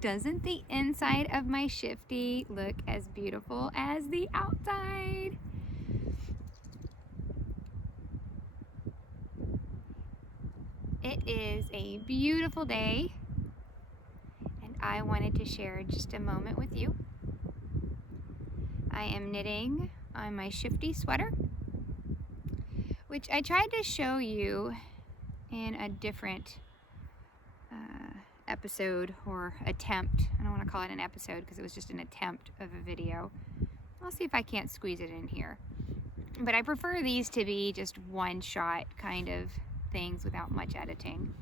Doesn't the inside of my Shifty look as beautiful as the outside? It is a beautiful day, and I wanted to share just a moment with you. I am knitting on my Shifty Sweater, which I tried to show you in a different episode or attempt. I don't want to call it an episode because it was just an attempt of a video. I'll see if I can't squeeze it in here. But I prefer these to be just one-shot kind of things without much editing.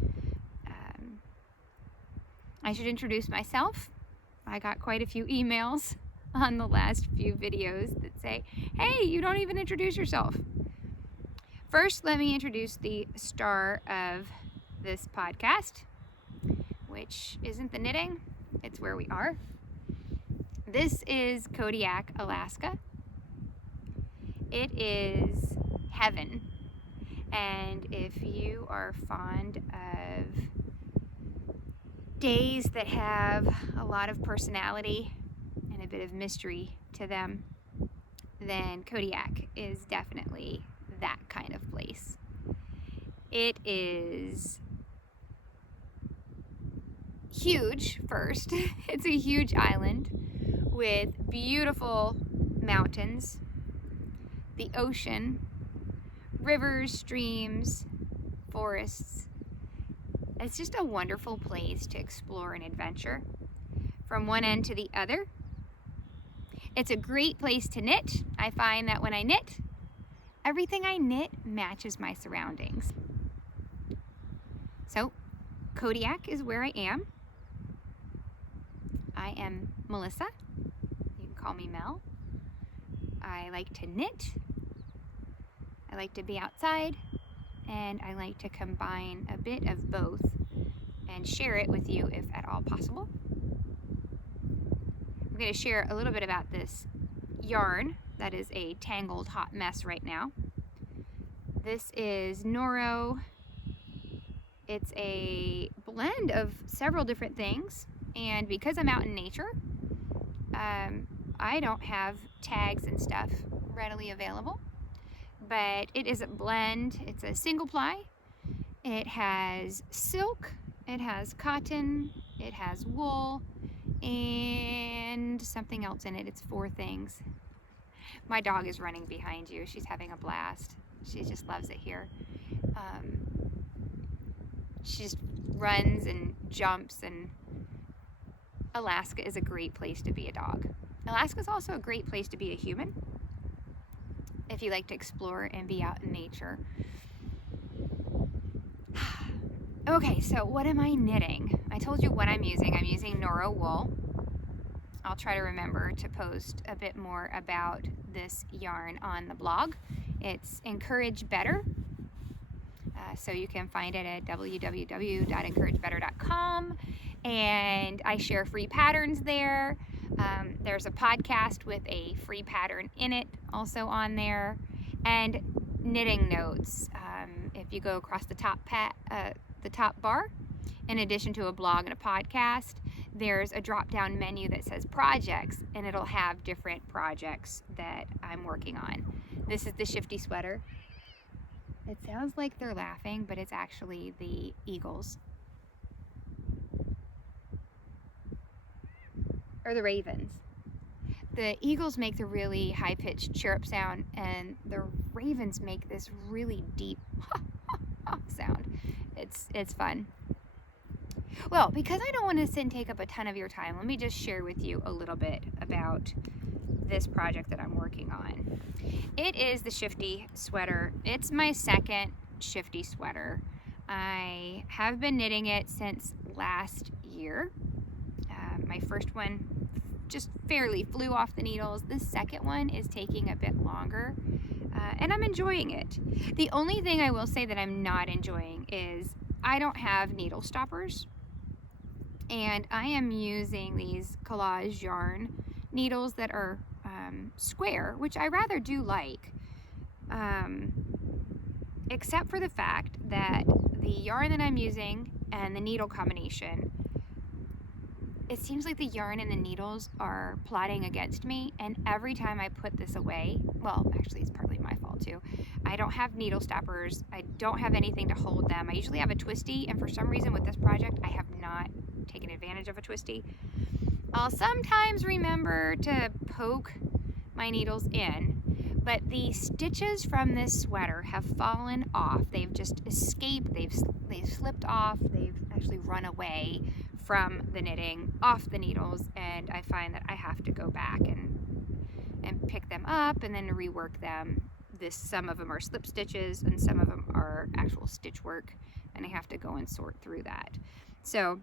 I should introduce myself. I got quite a few emails on the last few videos that say, hey, you don't even introduce yourself. First, let me introduce the star of this podcast, which isn't the knitting, it's where we are. This is Kodiak, Alaska. It is heaven. And if you are fond of days that have a lot of personality and a bit of mystery to them, then Kodiak is definitely that kind of place. It is huge first. It's a huge island with beautiful mountains, the ocean, rivers, streams, forests. It's just a wonderful place to explore and adventure from one end to the other. It's a great place to knit. I find that when I knit, everything I knit matches my surroundings. So, Kodiak is where I am. I am Melissa. You can call me Mel. I like to knit. I like to be outside, and I like to combine a bit of both and share it with you if at all possible. I'm going to share a little bit about this yarn that is a tangled hot mess right now. This is Noro. It's a blend of several different things, and because I'm out in nature, I don't have tags and stuff readily available, but it is a blend. It's a single ply. It has silk, it has cotton, it has wool, and something else in it. It's 4 things. My dog is running behind you. She's having a blast. She just loves it here. She just runs and jumps, and Alaska is a great place to be a dog. Alaska is also a great place to be a human if you like to explore and be out in nature. Okay, so what am I knitting? I told you what I'm using. I'm using Noro wool. I'll try to remember to post a bit more about this yarn on the blog. It's Encourage Better. So you can find it at www.encouragebetter.com, and I share free patterns there. There's a podcast with a free pattern in it also on there, and knitting notes. If you go across the top bar, in addition to a blog and a podcast, there's a drop-down menu that says projects, and it'll have different projects that I'm working on. This is the Shifty Sweater. It sounds like they're laughing, but it's actually the eagles. Or the ravens. The eagles make the really high-pitched chirp sound, and the ravens make this really deep sound. It's fun. Well, because I don't want to sit and take up a ton of your time, let me just share with you a little bit about this project that I'm working on. It is the Shifty Sweater. It's my second Shifty Sweater. I have been knitting it since last year. My first one just fairly flew off the needles. The second one is taking a bit longer, and I'm enjoying it. The only thing I will say that I'm not enjoying is I don't have needle stoppers, and I am using these collage yarn needles that are square, which I rather do like, except for the fact that the yarn that I'm using and the needle combination it seems like the yarn and the needles are plotting against me, and every time I put this away, well, actually it's partly my fault too, I don't have needle stoppers, I don't have anything to hold them. I usually have a twisty, and for some reason with this project I have not taken advantage of a twisty. I'll sometimes remember to poke my needles in, but the stitches from this sweater have fallen off. They've just escaped, they've slipped off, they've actually run away from the knitting off the needles, and I find that I have to go back and pick them up and then rework them. Some of them are slip stitches and some of them are actual stitch work, and I have to go and sort through that. So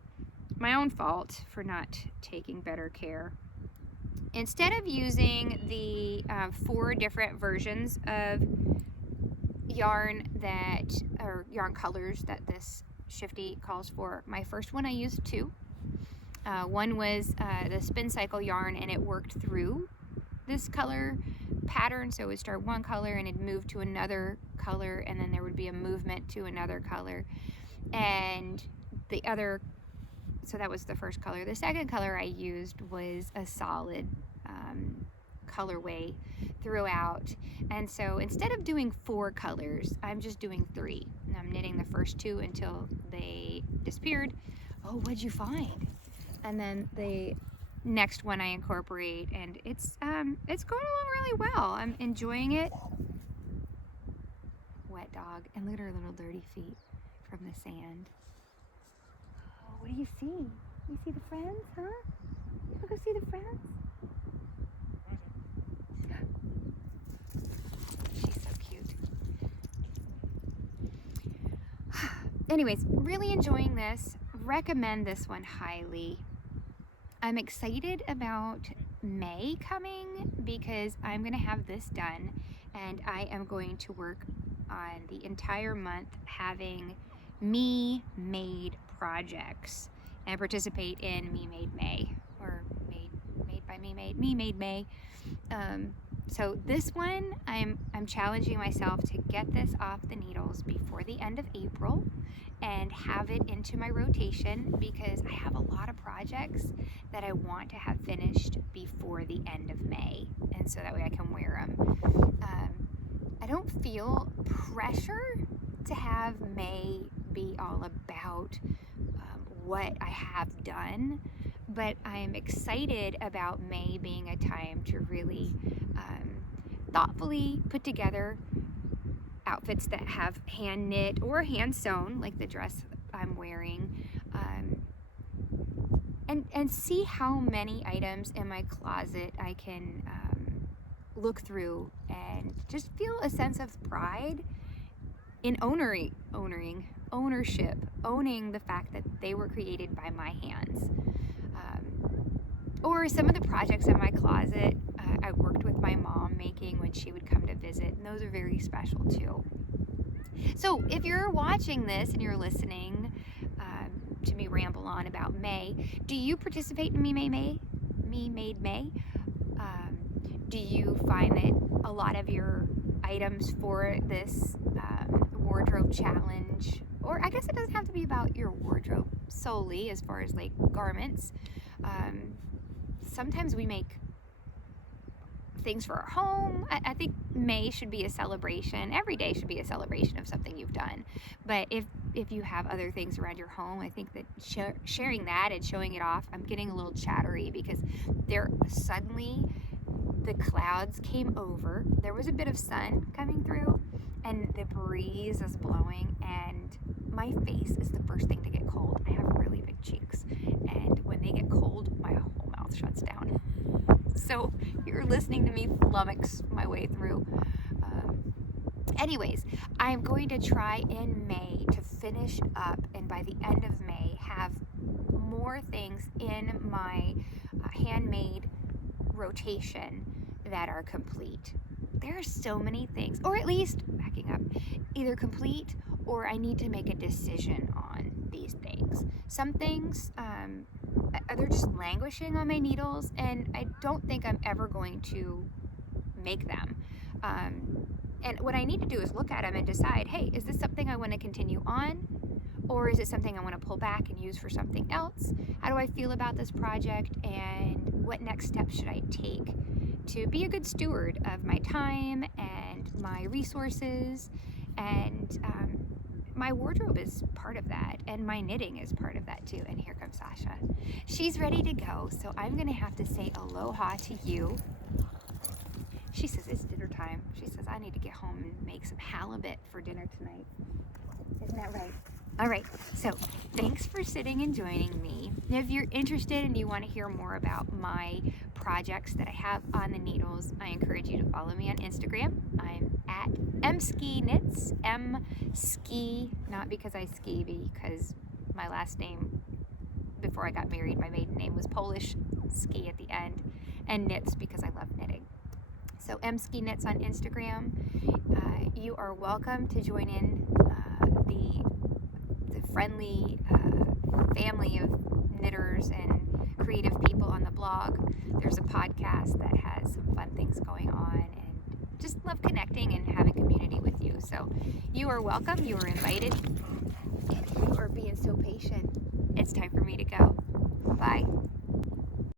my own fault for not taking better care. Instead of using the 4 different versions of yarn yarn colors that this Shifty calls for, my first one I used 2. One was the spin cycle yarn, and it worked through this color pattern, so it would start one color and it'd move to another color, and then there would be a movement to another color, and so that was the first color. The second color I used was a solid colorway throughout, and so instead of doing 4 colors, I'm just doing 3, and I'm knitting the first 2 until they disappeared. Oh, what'd you find? And then the next one I incorporate, and it's going along really well. I'm enjoying it. Wet dog, and look at her little dirty feet from the sand. Oh, what do you see? You see the friends, huh? You wanna go see the friends? She's so cute. Anyways, really enjoying this. Recommend this one highly. I'm excited about May coming because I'm going to have this done, and I am going to work on the entire month having me-made projects and participate in Me-Made May, or made by Me-Made, Me-Made May. So this one, I'm challenging myself to get this off the needles before the end of April and have it into my rotation, because I have a lot of projects that I want to have finished before the end of May, and so that way I can wear them. I don't feel pressure to have May be all about what I have done, but I'm excited about May being a time to really thoughtfully put together outfits that have hand knit or hand sewn, like the dress I'm wearing, and see how many items in my closet I can look through and just feel a sense of pride in ownership, owning the fact that they were created by my hands. Or some of the projects in my closet I worked with my mom making when she would come to visit, and those are very special too. So if you're watching this and you're listening to me ramble on about May, do you participate in Me-Made May? Do you find that a lot of your items for this wardrobe challenge, or I guess it doesn't have to be about your wardrobe solely as far as like garments, sometimes we make things for our home. I think May should be a celebration. Every day should be a celebration of something you've done. But if you have other things around your home, I think that sharing that and showing it off, I'm getting a little chattery because suddenly the clouds came over. There was a bit of sun coming through and the breeze is blowing, and my face is the first thing to get cold. I have really big cheeks, and when they get cold, my whole mouth shuts down. So you're listening to me flummox my way through. Anyways, I'm going to try in May to finish up, and by the end of May have more things in my handmade rotation that are complete. There are so many things, or at least, backing up, either complete or I need to make a decision on these things. Some things, they're just languishing on my needles, and I don't think I'm ever going to make them. And what I need to do is look at them and decide, hey, is this something I want to continue on, Or is it something I want to pull back and use for something else? How do I feel about this project, and what next steps should I take to be a good steward of my time and my resources? And my wardrobe is part of that, and my knitting is part of that too. And here comes Sasha. She's ready to go, so I'm gonna have to say aloha to you. She says it's dinner time. She says I need to get home and make some halibut for dinner tonight. Isn't that right? All right, so thanks for sitting and joining me. If you're interested and you want to hear more about my projects that I have on the needles, I encourage you to follow me on Instagram. I'm at mskiknits, mski, not because I ski, because my last name before I got married, my maiden name was Polish, ski at the end, and knits because I love knitting. So mskiknits on Instagram. You are welcome to join in the friendly family of knitters and creative people on the blog. There's a podcast that has some fun things going on, and just love connecting and having community with you. So you are welcome, you are invited, and you are being so patient. It's time for me to go. Bye.